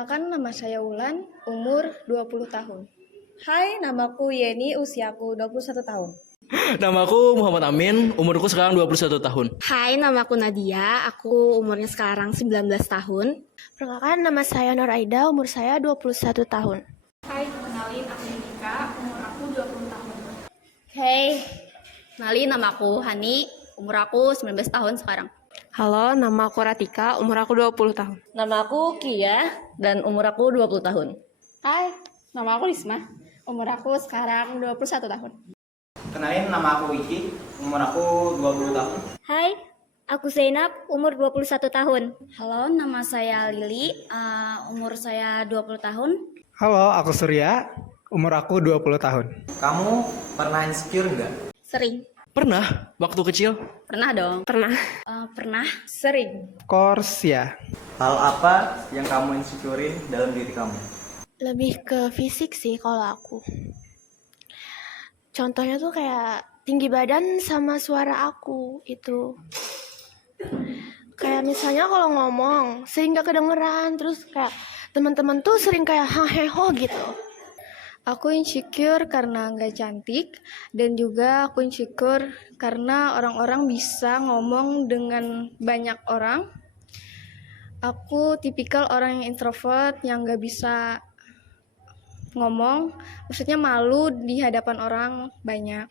Perkenalkan, nama saya Wulan, umur 20 tahun. Hai, namaku Yeni, usiaku 21 tahun. Namaku Muhammad Amin, umurku sekarang 21 tahun. Hai, namaku Nadia, aku umurnya sekarang 19 tahun. Perkenalkan, nama saya Nur Aida, umur saya 21 tahun. Hai, kenalin aku Nika, umur aku 20 tahun. Hey, kenalin nama aku Hani, umur aku 19 tahun sekarang. Halo, nama aku Ratika, umur aku 20 tahun. Nama aku Kia dan umur aku 20 tahun. Hai, nama aku Risma, umur aku sekarang 21 tahun. Kenalin, nama aku Iki, umur aku 20 tahun. Hai, aku Zainab, umur 21 tahun. Halo, nama saya Lili, umur saya 20 tahun. Halo, aku Surya, umur aku 20 tahun. Kamu pernah insecure nggak? Sering. Pernah waktu kecil? Pernah dong. Pernah. Pernah. Sering. Course ya. Hal apa yang kamu insecurein dalam diri kamu? Lebih ke fisik sih kalau aku. Contohnya tuh kayak tinggi badan sama suara aku itu. Kayak misalnya kalau ngomong sering gak kedengeran, terus kayak teman-teman tuh sering kayak haheho gitu. Aku insecure karena nggak cantik, dan juga aku insecure karena orang-orang bisa ngomong dengan banyak orang. Aku tipikal orang yang introvert yang nggak bisa ngomong, maksudnya malu di hadapan orang banyak.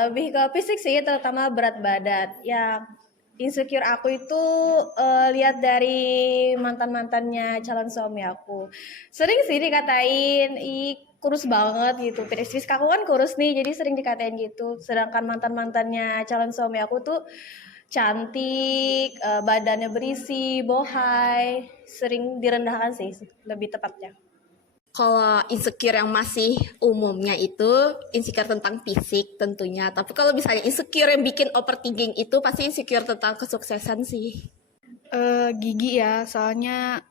Lebih ke fisik sih, terutama berat badan. Yang insecure aku itu lihat dari mantan-mantannya calon suami aku. Sering sih dikatain, kurus banget gitu. Fisik aku kan kurus nih, jadi sering dikatain gitu. Sedangkan mantan-mantannya calon suami aku tuh cantik, badannya berisi, bohai. Sering direndahkan sih, lebih tepatnya. Kalau insecure yang masih umumnya itu insecure tentang fisik tentunya. Tapi kalau misalnya insecure yang bikin overthinking itu pasti insecure tentang kesuksesan sih. Gigi ya, soalnya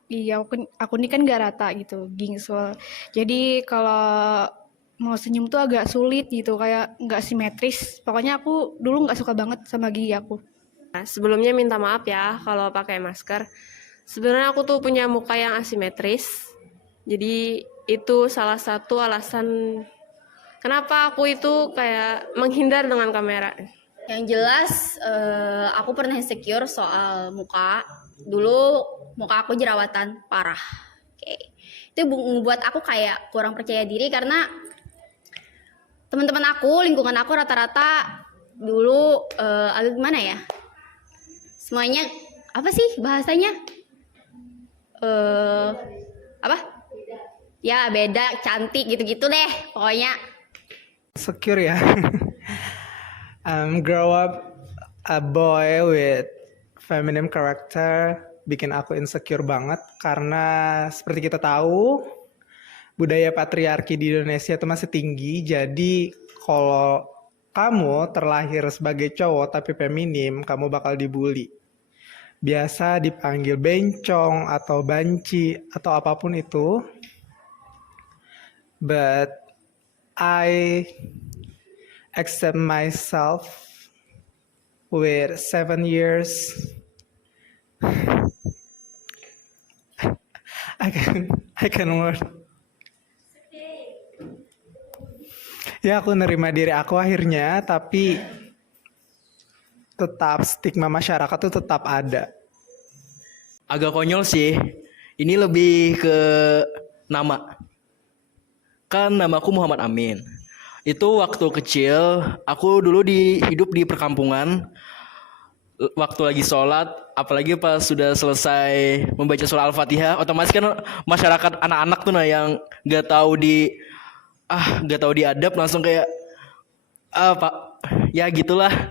aku ini kan nggak rata gitu, gingsul. Jadi kalau mau senyum tuh agak sulit gitu, kayak nggak simetris. Pokoknya aku dulu nggak suka banget sama gigi aku. Nah, sebelumnya minta maaf ya kalau pakai masker. Sebenarnya aku tuh punya muka yang asimetris. Jadi itu salah satu alasan kenapa aku itu kayak menghindar dengan kamera. Yang jelas, aku pernah insecure soal muka. Dulu muka aku jerawatan parah. Oke. Itu membuat aku kayak kurang percaya diri karena teman-teman aku, lingkungan aku rata-rata dulu agak gimana ya? Semuanya apa sih bahasanya? Apa? Ya beda, cantik gitu-gitu deh pokoknya. Secure ya. Grow up a boy with feminine character bikin aku insecure banget karena seperti kita tahu budaya patriarki di Indonesia itu masih tinggi. Jadi kalau kamu terlahir sebagai cowok tapi feminim, kamu bakal dibully. Biasa dipanggil bencong atau banci atau apapun itu. But I accept myself with 7 years. I can work. Ya, aku nerima diri aku akhirnya, tapi tetap stigma masyarakat tuh tetap ada. Agak konyol sih. Ini lebih ke nama. Kan namaku Muhammad Amin. Itu waktu kecil, aku dulu hidup di perkampungan. Waktu lagi sholat, apalagi pas sudah selesai membaca surah Al-Fatihah, otomatis kan masyarakat anak-anak tuh yang nggak tahu diadab, langsung kayak pak, ya gitulah,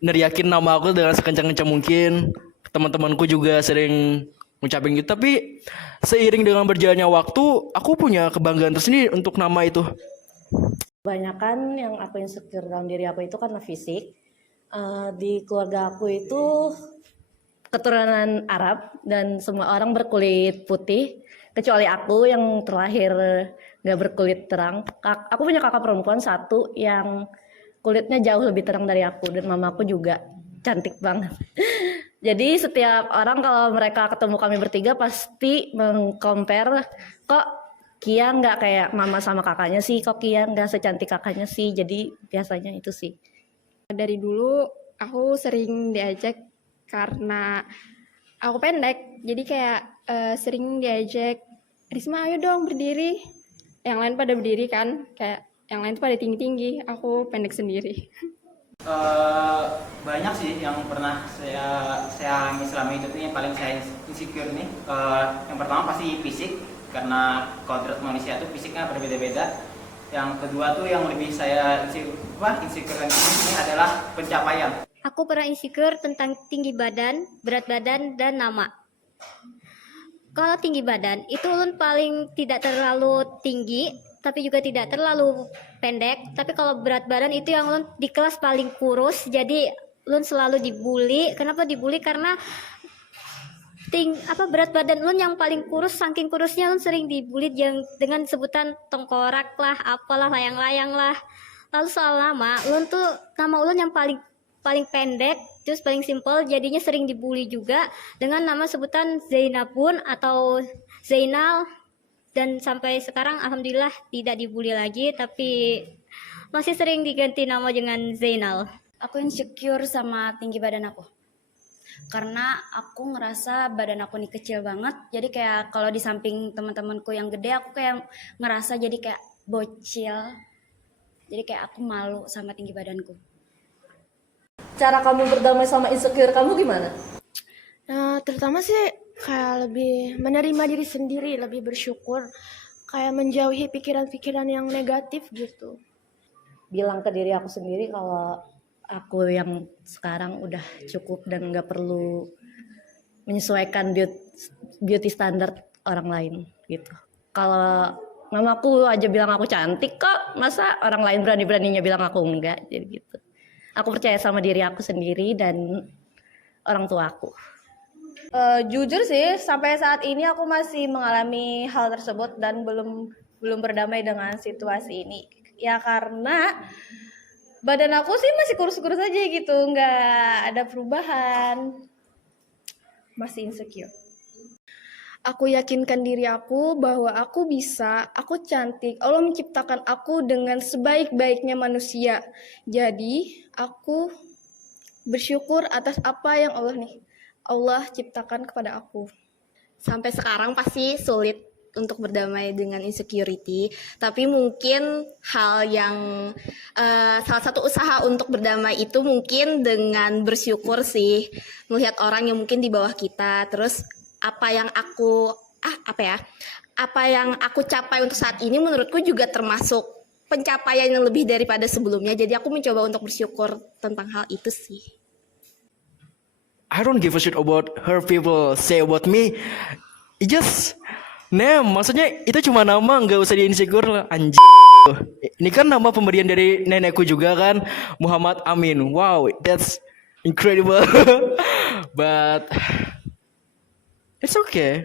neriakin nama aku dengan sekencang-kencang mungkin. Teman-temanku juga sering ngucapin gitu, tapi seiring dengan berjalannya waktu, aku punya kebanggaan tersendiri untuk nama itu. Kebanyakan yang aku insecure dalam diri aku itu karena fisik. Di keluarga aku itu keturunan Arab dan semua orang berkulit putih, kecuali aku yang terlahir gak berkulit terang. Aku punya kakak perempuan satu yang kulitnya jauh lebih terang dari aku, dan mamaku juga cantik banget. Jadi setiap orang kalau mereka ketemu kami bertiga pasti meng-compare, kok Kia nggak kayak mama sama kakaknya sih, kok Kia nggak secantik kakaknya sih. Jadi biasanya itu sih. Dari dulu aku sering diajak karena aku pendek, jadi kayak sering diajak, Risma ayo dong berdiri. Yang lain pada berdiri kan, kayak yang lain tuh pada tinggi-tinggi, aku pendek sendiri. Banyak sih yang pernah saya alami selama hidup ini. Yang paling saya insecure nih, yang pertama pasti fisik, karena kodrat manusia tuh fisiknya berbeda-beda. Yang kedua tuh yang lebih saya insecure ini adalah pencapaian. Aku pernah insecure tentang tinggi badan, berat badan, dan nama. Kalau tinggi badan, itu ulun paling tidak terlalu tinggi, tapi juga tidak terlalu pendek. Tapi kalau berat badan itu yang ulun di kelas paling kurus, jadi ulun selalu dibully. Kenapa dibully? Karena berat badan ulun yang paling kurus, saking kurusnya ulun sering dibully dengan sebutan tengkorak lah, apalah, layang-layang lah. Lalu soal nama, nama ulun yang paling pendek, terus paling simpel, jadinya sering dibully juga dengan nama sebutan Zainabun atau Zainal. Dan sampai sekarang alhamdulillah tidak dibully lagi, tapi masih sering diganti nama dengan Zainal. Aku insecure sama tinggi badan aku. Karena aku ngerasa badan aku nih kecil banget. Jadi kayak kalau di samping teman-temanku yang gede, aku kayak ngerasa jadi kayak bocil. Jadi kayak aku malu sama tinggi badanku. Cara kamu berdamai sama insecure kamu gimana? Nah, terutama sih kayak lebih menerima diri sendiri, lebih bersyukur, kayak menjauhi pikiran-pikiran yang negatif gitu. Bilang ke diri aku sendiri kalau aku yang sekarang udah cukup dan nggak perlu menyesuaikan beauty standard orang lain gitu. Kalau mamaku aja bilang aku cantik kok, masa orang lain berani-beraninya bilang aku enggak, jadi gitu. Aku percaya sama diri aku sendiri dan orang tua aku. Jujur sih, sampai saat ini aku masih mengalami hal tersebut dan belum berdamai dengan situasi ini. Ya karena badan aku sih masih kurus-kurus aja gitu, nggak ada perubahan. Masih insecure. Aku yakinkan diri aku bahwa aku bisa, aku cantik. Allah menciptakan aku dengan sebaik-baiknya manusia. Jadi, aku bersyukur atas apa yang Allah ciptakan kepada aku. Sampai sekarang pasti sulit untuk berdamai dengan insecurity, tapi mungkin hal yang salah satu usaha untuk berdamai itu mungkin dengan bersyukur sih, melihat orang yang mungkin di bawah kita, terus apa yang aku capai untuk saat ini menurutku juga termasuk pencapaian yang lebih daripada sebelumnya, jadi aku mencoba untuk bersyukur tentang hal itu sih. I don't give a shit about her people say about me. It just name, maksudnya itu cuma nama, nggak usah di insecure lah, anjing. Ini kan nama pemberian dari nenekku juga kan, Muhammad Amin. Wow, that's incredible. But it's okay.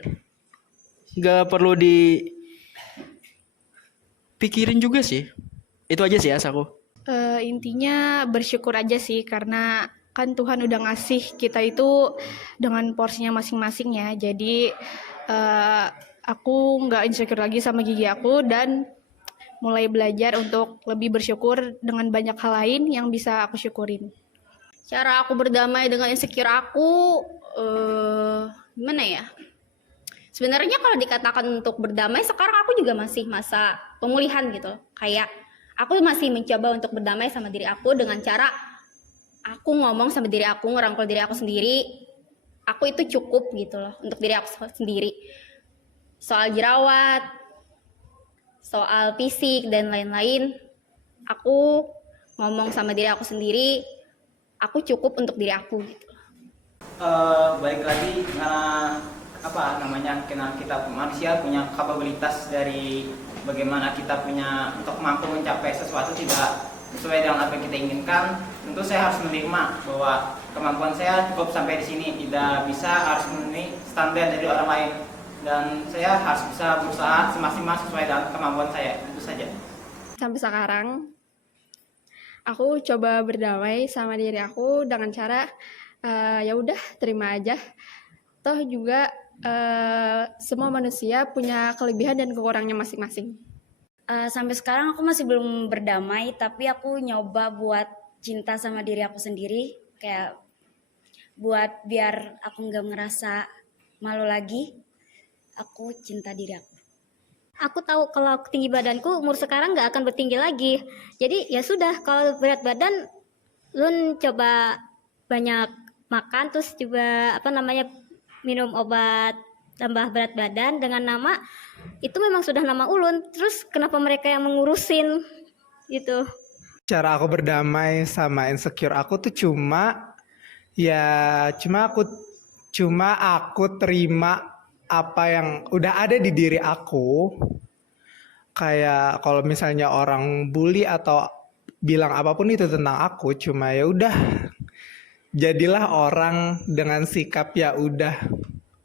Nggak perlu dipikirin juga sih. Itu aja sih asaku. Intinya bersyukur aja sih, karena kan Tuhan udah ngasih kita itu dengan porsinya masing-masing ya. Jadi aku nggak insecure lagi sama gigi aku dan mulai belajar untuk lebih bersyukur dengan banyak hal lain yang bisa aku syukurin. Cara aku berdamai dengan insecure aku, gimana ya? Sebenarnya kalau dikatakan untuk berdamai, sekarang aku juga masih masa pemulihan gitu. Kayak aku masih mencoba untuk berdamai sama diri aku dengan cara aku ngomong sama diri aku, ngerangkul diri aku sendiri. Aku itu cukup gitu loh untuk diri aku sendiri. Soal jerawat, soal fisik dan lain-lain, aku ngomong sama diri aku sendiri, aku cukup untuk diri aku gitu. Baik lagi karena kita manusia punya kapabilitas dari bagaimana kita punya untuk mampu mencapai sesuatu tidak sesuai dengan apa yang kita inginkan. Tentu saya harus menerima bahwa kemampuan saya cukup sampai di sini, tidak bisa harus memenuhi standar dari orang lain, dan saya harus bisa berusaha semaksimal sesuai dengan kemampuan saya. Itu saja. Sampai sekarang aku coba berdamai sama diri aku dengan cara Ya udah terima aja. Toh juga semua manusia punya kelebihan dan kekurangannya masing-masing. Sampai sekarang aku masih belum berdamai, tapi aku nyoba buat cinta sama diri aku sendiri, kayak buat biar aku nggak ngerasa malu lagi, aku cinta diri aku. Aku tahu kalau aku tinggi badanku umur sekarang nggak akan bertinggi lagi. Jadi ya sudah, kalau berat badan Lun coba banyak makan, terus juga minum obat tambah berat badan dengan nama itu memang sudah nama Ulun. Terus kenapa mereka yang mengurusin gitu? Cara aku berdamai sama insecure aku tuh cuma aku terima apa yang udah ada di diri aku. Kayak kalau misalnya orang bully atau bilang apapun itu tentang aku, cuma ya udah, jadilah orang dengan sikap ya udah,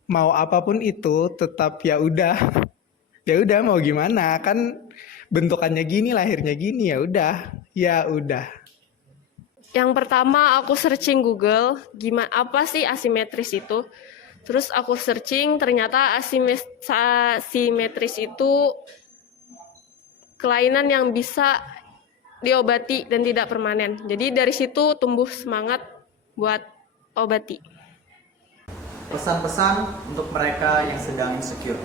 mau apapun itu tetap ya udah mau gimana, kan bentukannya gini, lahirnya gini, ya udah. Yang pertama aku searching Google, gimana apa sih asimetris itu. Terus aku searching, ternyata asimetris itu kelainan yang bisa diobati dan tidak permanen. Jadi dari situ tumbuh semangat buat obati. Pesan-pesan untuk mereka yang sedang insecure.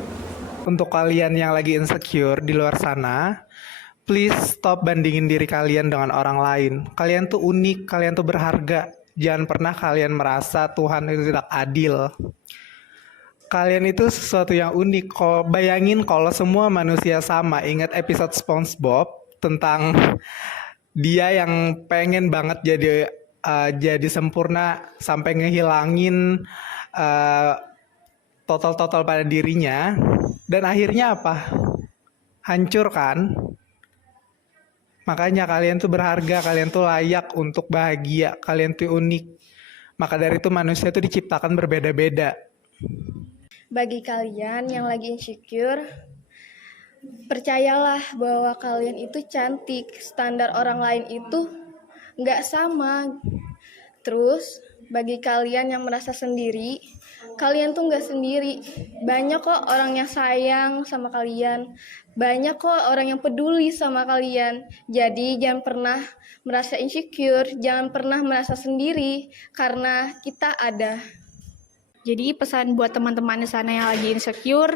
Untuk kalian yang lagi insecure di luar sana, please stop bandingin diri kalian dengan orang lain. Kalian tuh unik, kalian tuh berharga. Jangan pernah kalian merasa Tuhan itu tidak adil. Kalian itu sesuatu yang unik. Bayangin kalau semua manusia sama. Ingat episode SpongeBob tentang dia yang pengen banget jadi sempurna sampai ngehilangin total pada dirinya, dan akhirnya apa? Hancur kan? Makanya kalian tuh berharga, kalian tuh layak untuk bahagia, kalian tuh unik. Maka dari itu manusia tuh diciptakan berbeda-beda. Bagi kalian yang lagi insecure, percayalah bahwa kalian itu cantik. Standar orang lain itu nggak sama. Terus, bagi kalian yang merasa sendiri, kalian tuh nggak sendiri. Banyak kok orang yang sayang sama kalian. Banyak kok orang yang peduli sama kalian. Jadi jangan pernah merasa insecure, jangan pernah merasa sendiri, karena kita ada. Jadi pesan buat teman-teman di sana yang lagi insecure,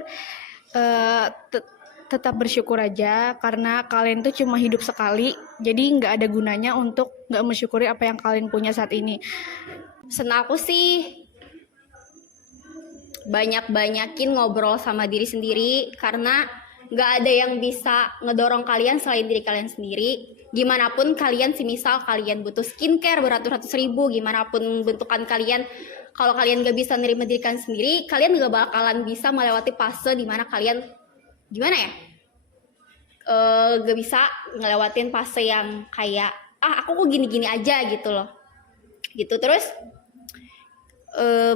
tetap bersyukur aja karena kalian tuh cuma hidup sekali. Jadi nggak ada gunanya untuk nggak mensyukuri apa yang kalian punya saat ini. Pesan aku sih banyak-banyakin ngobrol sama diri sendiri, karena nggak ada yang bisa ngedorong kalian selain diri kalian sendiri. Gimana pun kalian, semisal kalian butuh skincare beratus-ratus ribu, gimana pun bentukan kalian, kalau kalian gak bisa nerima diri kalian sendiri, kalian gak bakalan bisa melewati fase dimana kalian gak bisa ngelewatin fase yang kayak aku kok gini-gini aja gitu loh gitu. Terus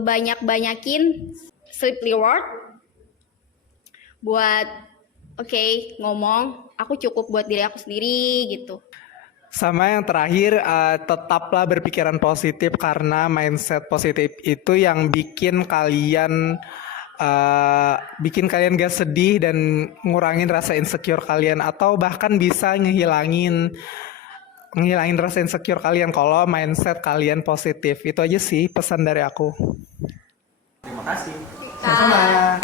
banyak-banyakin sleepy word buat ngomong aku cukup buat diri aku sendiri gitu. Sama yang terakhir, tetaplah berpikiran positif karena mindset positif itu yang bikin kalian gak sedih dan ngurangin rasa insecure kalian, atau bahkan bisa ngehilangin rasa insecure kalian kalau mindset kalian positif. Itu aja sih pesan dari aku. Terima kasih. Sama-sama.